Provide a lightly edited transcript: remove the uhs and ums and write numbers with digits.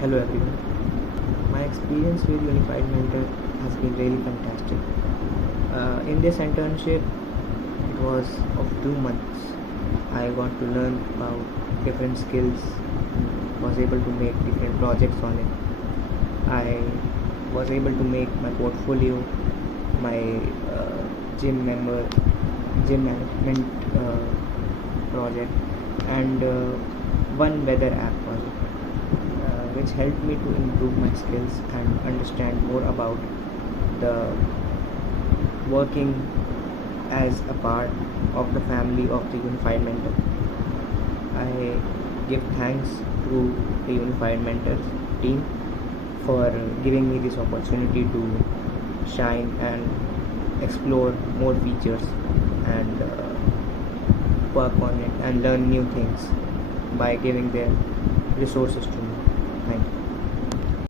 Hello everyone. My experience with Unified Mentor has been really fantastic. In this internship, it was of 2 months. I got to learn about different skills, was able to make different projects on it. I was able to make my portfolio, my gym member, gym management project, and one weather app project, which helped me to improve my skills and understand more about the working as a part of the family of the Unified Mentor. I give thanks to the Unified Mentors team for giving me this opportunity to shine and explore more features and work on it and learn new things by giving their resources to me. Thank you.